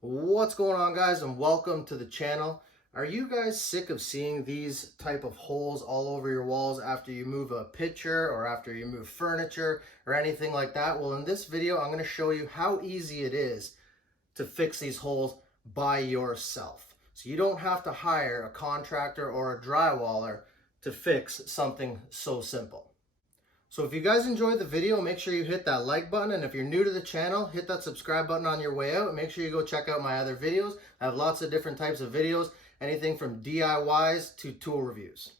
What's going on, guys, and welcome to the channel. Are you guys sick of seeing these type of holes all over your walls after you move a picture or after you move furniture or anything like that? Well, in this video, I'm going to show you how easy it is to fix these holes by yourself. So you don't have to hire a contractor or a drywaller to fix something so simple. So if you guys enjoyed the video, make sure you hit that like button, and if you're new to the channel, hit that subscribe button on your way out. Make sure you go check out my other videos. I have lots of different types of videos, anything from DIYs to tool reviews.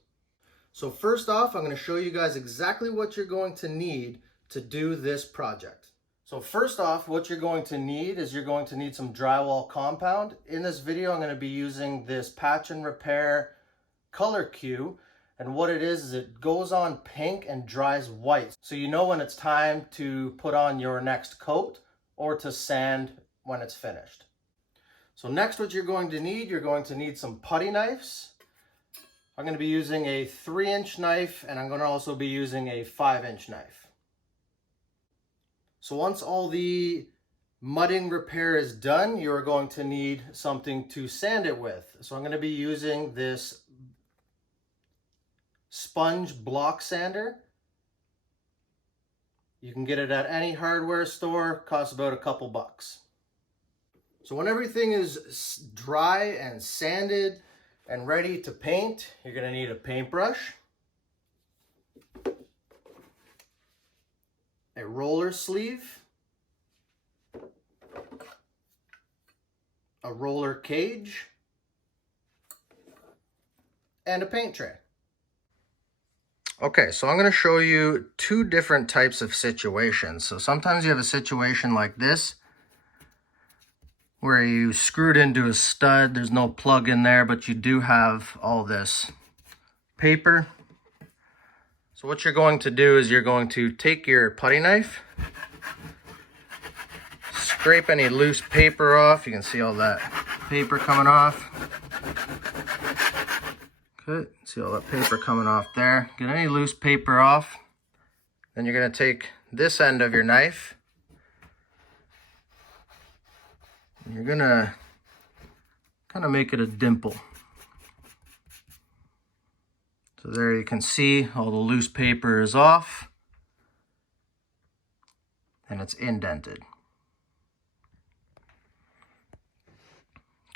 So first off, I'm going to show you guys exactly what you're going to need to do this project. So first off, what you're going to need is some drywall compound. In this video, I'm going to be using this patch and repair color cue. And what it is it goes on pink and dries white. So you know when it's time to put on your next coat or to sand when it's finished. So next, what you're going to need some putty knives. I'm going to be using a 3-inch knife, and I'm going to also be using a 5-inch knife. So once all the mudding repair is done, you're going to need something to sand it with. So I'm going to be using this sponge block sander. You can get it at any hardware store, costs about a couple bucks. So when everything is dry and sanded and ready to paint, you're going to need a paintbrush, a roller sleeve, a roller cage, and a paint tray. Okay, so I'm going to show you two different types of situations. So sometimes you have a situation like this where you screwed into a stud, there's no plug in there, but you do have all this paper. So what you're going to do is you're going to take your putty knife, scrape any loose paper off. You can see all that paper coming off. Good. See all that paper coming off there. Get any loose paper off. Then you're going to take this end of your knife. And you're going to kind of make it a dimple. So there you can see all the loose paper is off. And it's indented.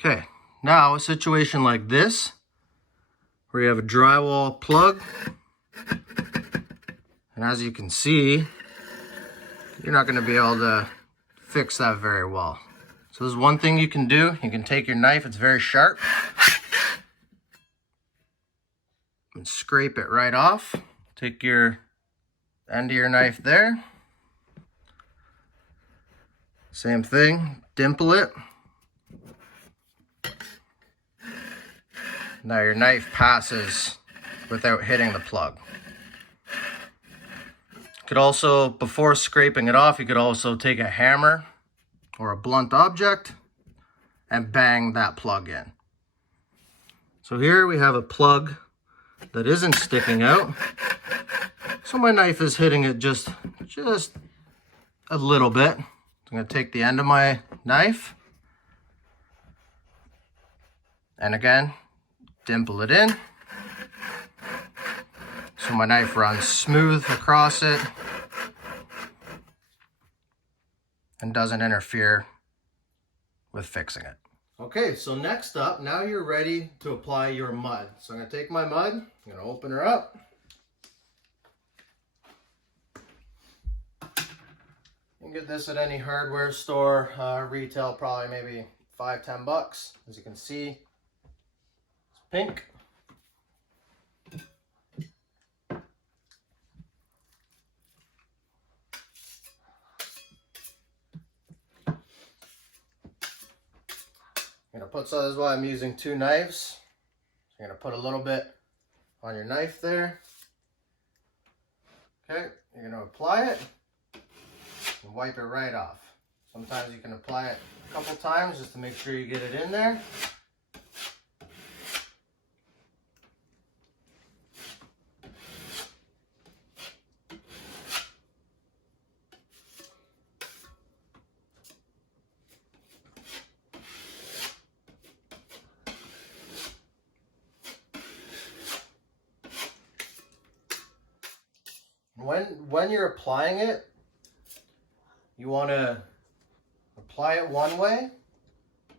Okay. Now a situation like this, where you have a drywall plug, and as you can see, you're not going to be able to fix that very well. So there's one thing you can do. You can take your knife, it's very sharp, and scrape it right off. Take your end of your knife there. Same thing, dimple it. Now your knife passes without hitting the plug. You could also, before scraping it off, you could also take a hammer or a blunt object and bang that plug in. So here we have a plug that isn't sticking out. So my knife is hitting it just a little bit. So I'm going to take the end of my knife and again, dimple it in so my knife runs smooth across it and doesn't interfere with fixing it. Okay, so next up, now you're ready to apply your mud. So I'm going to take my mud, I'm going to open her up. You can get this at any hardware store, retail probably maybe $5-10 bucks. As you can see, pink. I'm going to put, so this is why I'm using two knives. You're going to put a little bit on your knife there. Okay, you're going to apply it and wipe it right off. Sometimes you can apply it a couple times just to make sure you get it in there. When you're applying it, you want to apply it one way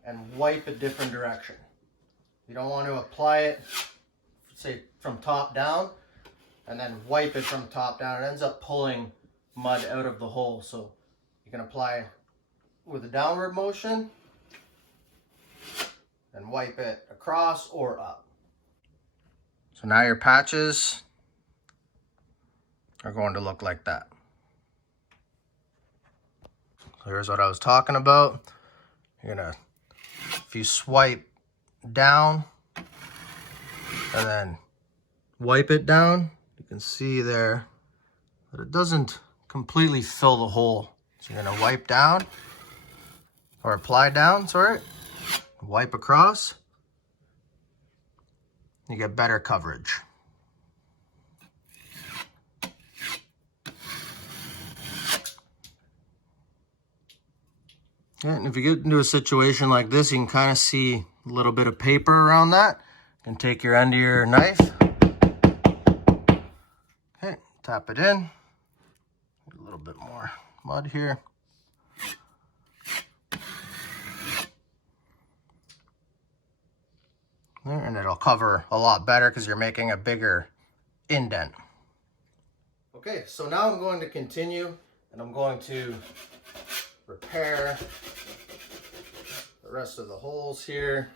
and wipe a different direction. You don't want to apply it, say, from top down and then wipe it from top down. It ends up pulling mud out of the hole. So you can apply with a downward motion and wipe it across or up. So now your patches are going to look like that. So here's what I was talking about. You're gonna, if you swipe down and then wipe it down, you can see there that it doesn't completely fill the hole. So you're gonna wipe down, or apply down, sorry, wipe across, you get better coverage. And if you get into a situation like this, you can kind of see a little bit of paper around that. You can take your end of your knife, okay, tap it in, a little bit more mud here. There, and it'll cover a lot better because you're making a bigger indent. Okay, so now I'm going to continue and I'm going to repair the rest of the holes here.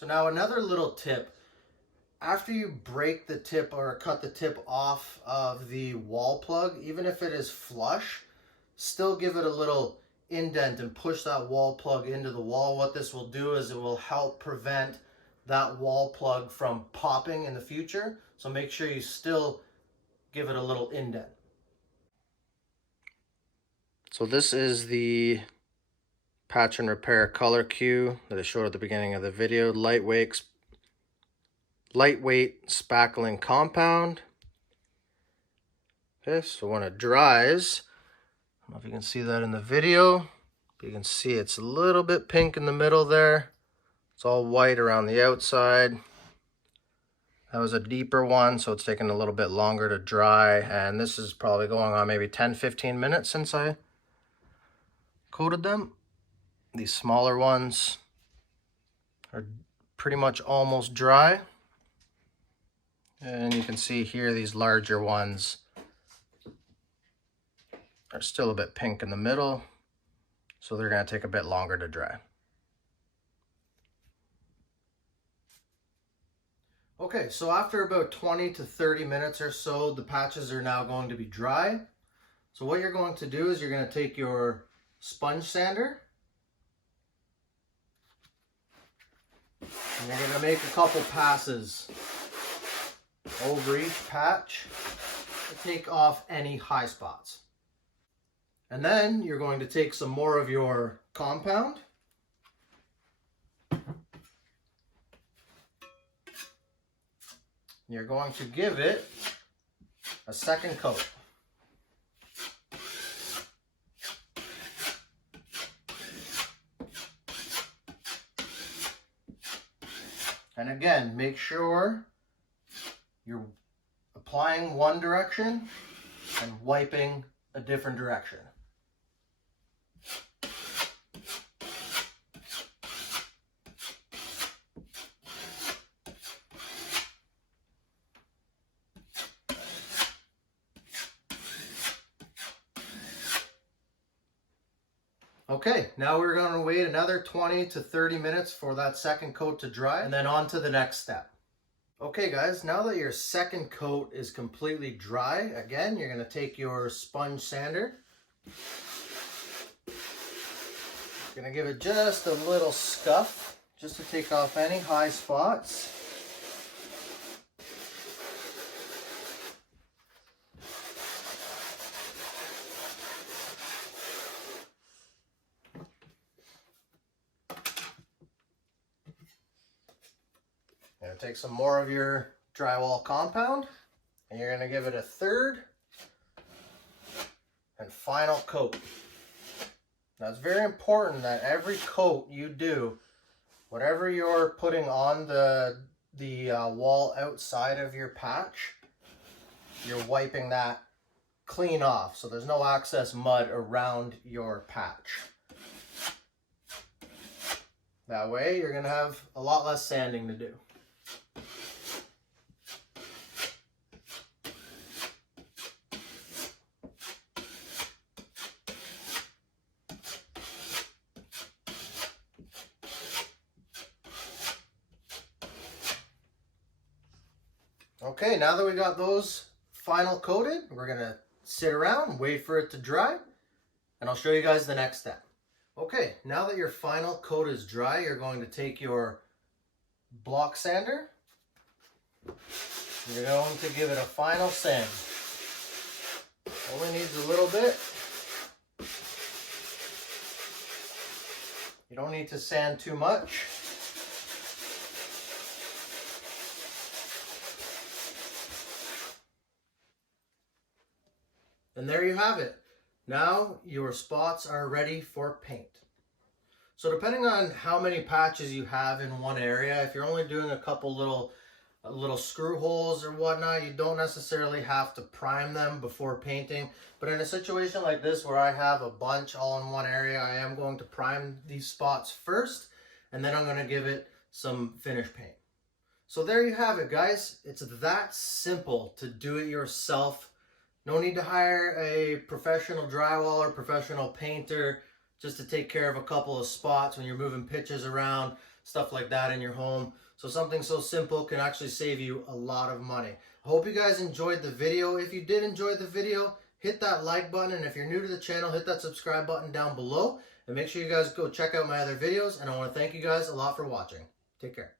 So now another little tip, after you break the tip or cut the tip off of the wall plug, even if it is flush, still give it a little indent and push that wall plug into the wall. What this will do is it will help prevent that wall plug from popping in the future. So make sure you still give it a little indent. So this is the patch and repair color cue that I showed at the beginning of the video. Lightweight spackling compound. Okay, so when it dries, I don't know if you can see that in the video, but you can see it's a little bit pink in the middle there. It's all white around the outside. That was a deeper one, so it's taking a little bit longer to dry, and this is probably going on maybe 10-15 minutes since I coated them. These smaller ones are pretty much almost dry. And you can see here these larger ones are still a bit pink in the middle, so they're going to take a bit longer to dry. Okay, so after about 20 to 30 minutes or so, the patches are now going to be dry. So what you're going to do is you're going to take your sponge sander, and you're going to make a couple passes over each patch to take off any high spots. And then you're going to take some more of your compound and you're going to give it a second coat. And again, make sure you're applying one direction and wiping a different direction. Okay, now we're going to wait another 20 to 30 minutes for that second coat to dry, and then on to the next step. Okay guys, now that your second coat is completely dry, again, you're going to take your sponge sander. You're going to give it just a little scuff, just to take off any high spots. You're going to take some more of your drywall compound and you're going to give it a third and final coat. Now it's very important that every coat you do, whatever you're putting on the wall outside of your patch, you're wiping that clean off so there's no excess mud around your patch. That way you're going to have a lot less sanding to do. Okay, now that we got those final coated, we're gonna sit around, wait for it to dry, and I'll show you guys the next step. Okay, now that your final coat is dry, you're going to take your block sander. You're going to give it a final sand. Only needs a little bit. You don't need to sand too much. And there you have it. Now your spots are ready for paint. So depending on how many patches you have in one area, if you're only doing a couple little screw holes or whatnot, you don't necessarily have to prime them before painting. But in a situation like this where I have a bunch all in one area, I am going to prime these spots first, and then I'm going to give it some finish paint. So there you have it, guys. It's that simple to do it yourself. No need to hire a professional drywaller, professional painter, just to take care of a couple of spots when you're moving pitches around, stuff like that in your home. So something so simple can actually save you a lot of money. I hope you guys enjoyed the video. If you did enjoy the video, hit that like button. And if you're new to the channel, hit that subscribe button down below. And make sure you guys go check out my other videos. And I want to thank you guys a lot for watching. Take care.